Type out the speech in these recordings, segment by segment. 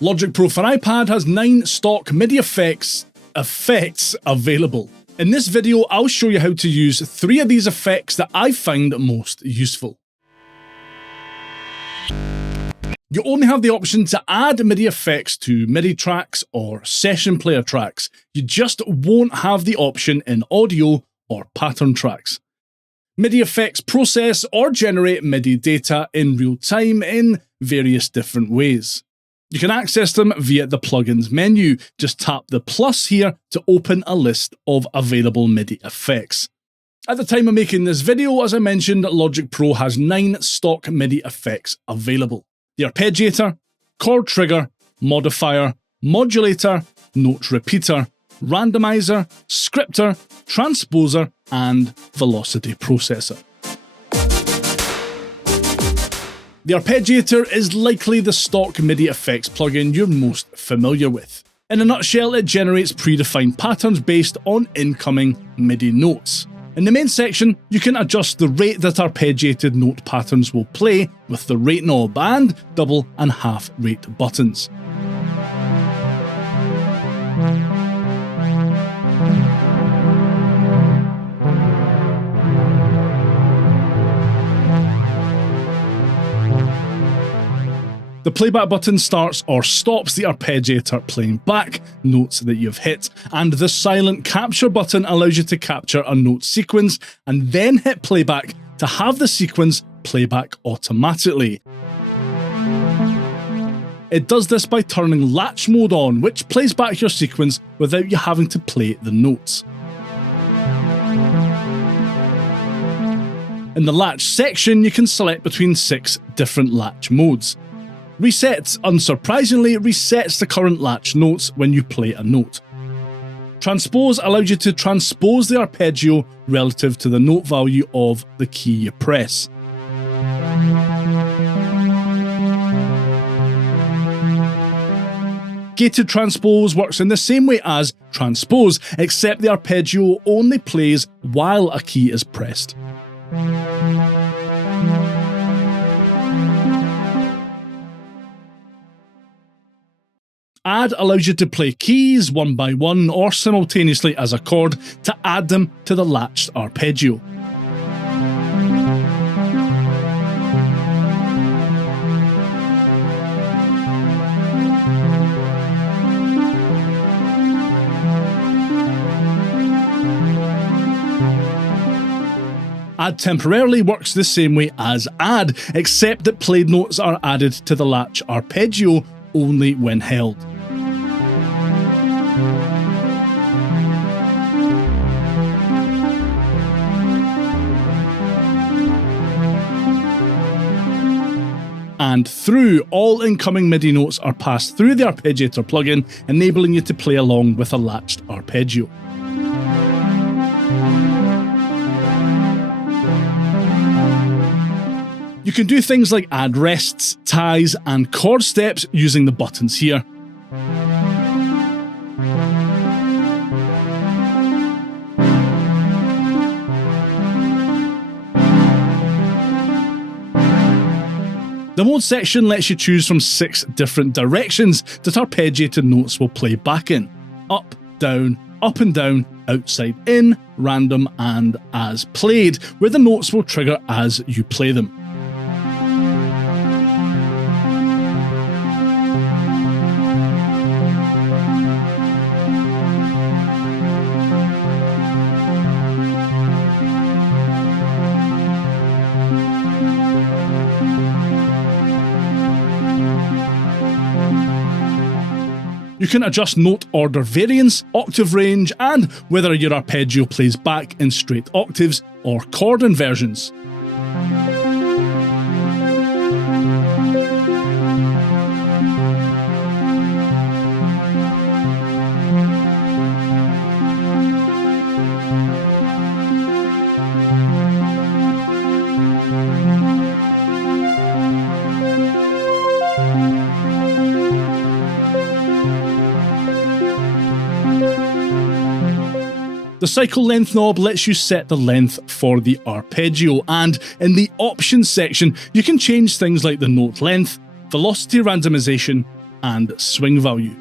Logic Pro for iPad has 9 stock MIDI effects available. In this video, I'll show you how to use 3 of these effects that I find most useful. You only have the option to add MIDI effects to MIDI tracks or session player tracks. You just won't have the option in audio or pattern tracks. MIDI effects process or generate MIDI data in real time in various different ways. You can access them via the plugins menu. Just tap the plus here to open a list of available MIDI effects. At the time of making this video, as I mentioned, Logic Pro has 9 stock MIDI effects available. The Arpeggiator, Chord Trigger, Modifier, Modulator, Note Repeater, Randomizer, Scripter, Transposer, and Velocity Processor. The Arpeggiator is likely the stock MIDI effects plugin you're most familiar with. In a nutshell, it generates predefined patterns based on incoming MIDI notes. In the main section, you can adjust the rate that arpeggiated note patterns will play with the rate knob and double and half rate buttons. The playback button starts or stops the arpeggiator playing back notes that you've hit, and the silent capture button allows you to capture a note sequence and then hit playback to have the sequence play back automatically. It does this by turning latch mode on, which plays back your sequence without you having to play the notes. In the latch section, you can select between 6 different latch modes. Reset, unsurprisingly, resets the current latch notes when you play a note. Transpose allows you to transpose the arpeggio relative to the note value of the key you press. Gated transpose works in the same way as transpose, except the arpeggio only plays while a key is pressed. Add allows you to play keys one by one or simultaneously as a chord to add them to the latched arpeggio. Add temporarily works the same way as add, except that played notes are added to the latch arpeggio only when held. And through, all incoming MIDI notes are passed through the Arpeggiator plugin, enabling you to play along with a latched arpeggio. You can do things like add rests, ties, and chord steps using the buttons here. The mode section lets you choose from 6 different directions that arpeggiated notes will play back in: up and down, outside in, random, and as played, where the notes will trigger as you play them. You can adjust note order variance, octave range, and whether your arpeggio plays back in straight octaves or chord inversions. The cycle length knob lets you set the length for the arpeggio, and in the options section you can change things like the note length, velocity randomization, and swing value.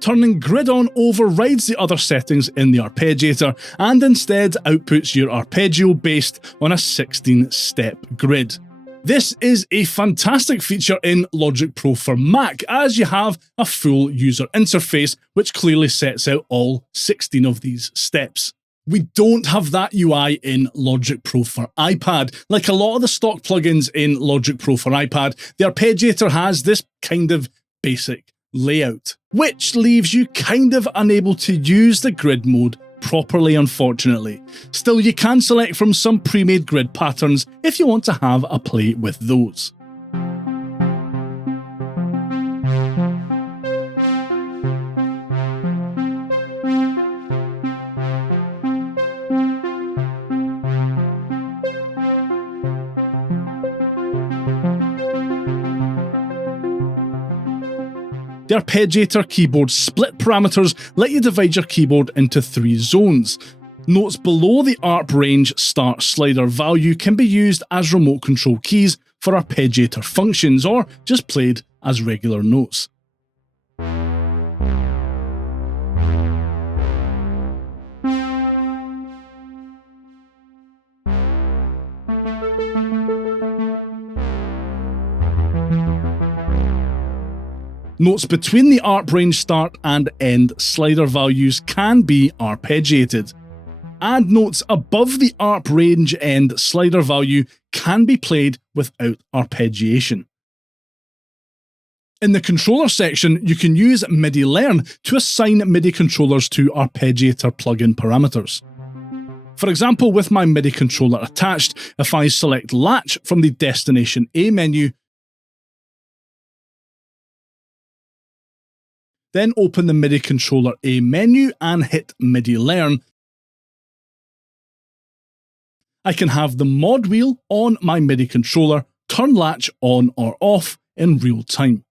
Turning grid on overrides the other settings in the Arpeggiator and instead outputs your arpeggio based on a 16-step grid. This is a fantastic feature in Logic Pro for Mac, as you have a full user interface which clearly sets out all 16 of these steps. We don't have that UI in Logic Pro for iPad. Like a lot of the stock plugins in Logic Pro for iPad, the Arpeggiator has this kind of basic layout, which leaves you kind of unable to use the grid mode properly, unfortunately. Still, you can select from some pre-made grid patterns if you want to have a play with those. The Arpeggiator keyboard split parameters let you divide your keyboard into 3 zones. Notes below the ARP range start slider value can be used as remote control keys for Arpeggiator functions, or just played as regular notes. Notes between the ARP range start and end slider values can be arpeggiated, and notes above the ARP range end slider value can be played without arpeggiation. In the controller section, you can use MIDI Learn to assign MIDI controllers to Arpeggiator plugin parameters. For example, with my MIDI controller attached, if I select Latch from the Destination A menu, then open the MIDI controller A menu and hit MIDI Learn, I can have the mod wheel on my MIDI controller turn Latch on or off in real time.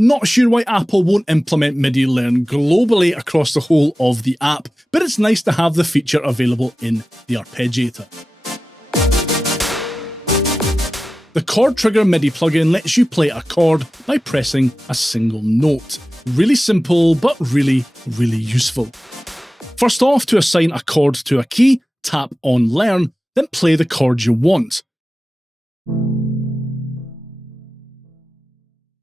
Not sure why Apple won't implement MIDI Learn globally across the whole of the app, but it's nice to have the feature available in the Arpeggiator. The Chord Trigger MIDI plugin lets you play a chord by pressing a single note. Really simple, but really useful. First off, to assign a chord to a key, tap on Learn, then play the chord you want.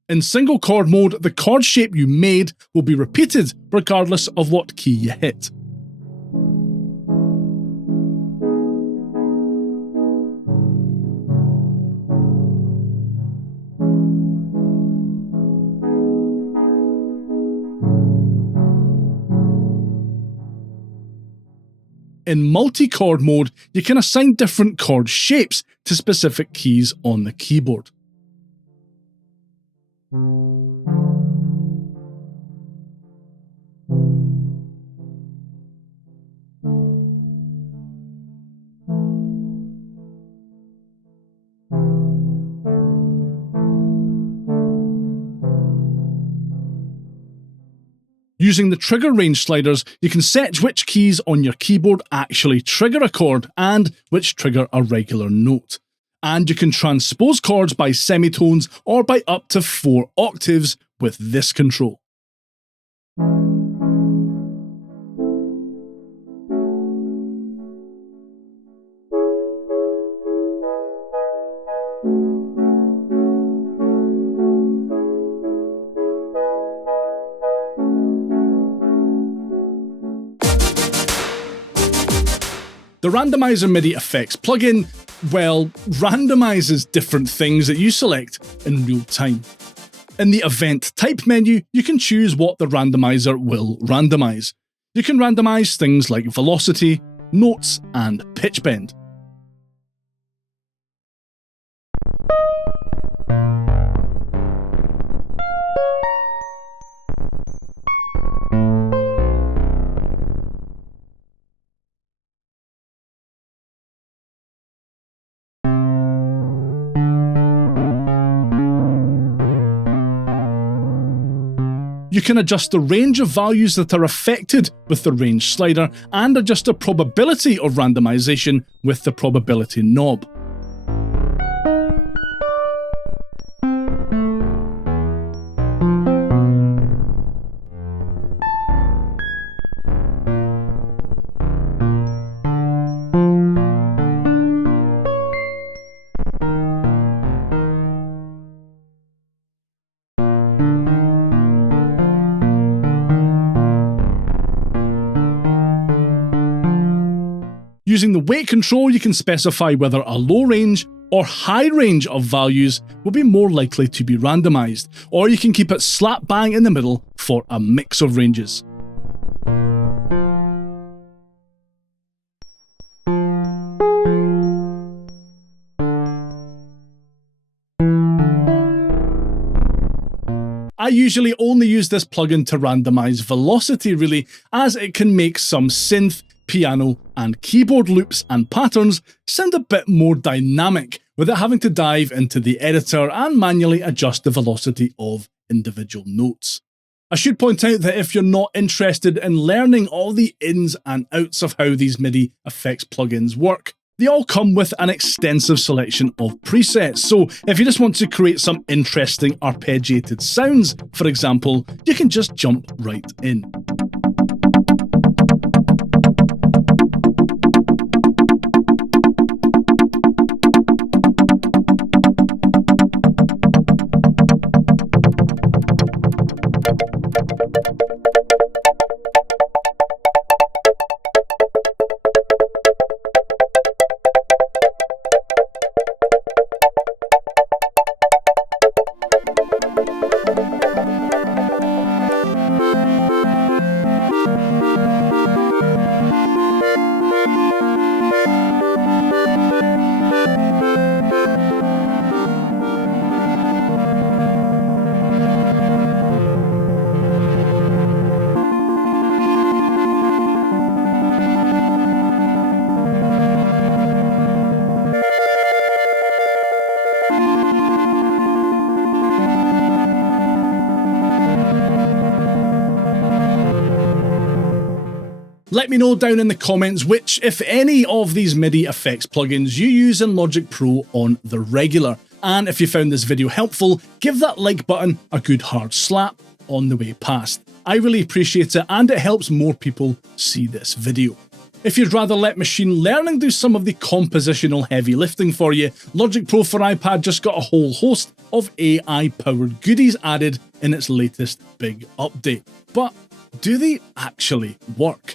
In single chord mode, the chord shape you made will be repeated regardless of what key you hit. In multi-chord mode, you can assign different chord shapes to specific keys on the keyboard. Using the trigger range sliders, you can set which keys on your keyboard actually trigger a chord and which trigger a regular note. And you can transpose chords by semitones or by up to 4 octaves with this control. The Randomizer MIDI FX plugin, well, randomizes different things that you select in real time. In the Event Type menu, you can choose what the randomizer will randomize. You can randomize things like velocity, notes, and pitch bend. You can adjust the range of values that are affected with the range slider and adjust the probability of randomization with the probability knob. Using the weight control, you can specify whether a low range or high range of values will be more likely to be randomized, or you can keep it slap bang in the middle for a mix of ranges. I usually only use this plugin to randomize velocity really, as it can make some synth, piano, and keyboard loops and patterns sound a bit more dynamic without having to dive into the editor and manually adjust the velocity of individual notes. I should point out that if you're not interested in learning all the ins and outs of how these MIDI effects plugins work, they all come with an extensive selection of presets, so if you just want to create some interesting arpeggiated sounds, for example, you can just jump right in. Let me know down in the comments which, if any, of these MIDI effects plugins you use in Logic Pro on the regular. And if you found this video helpful, give that like button a good hard slap on the way past. I really appreciate it, and it helps more people see this video. If you'd rather let machine learning do some of the compositional heavy lifting for you, Logic Pro for iPad just got a whole host of AI-powered goodies added in its latest big update. But do they actually work?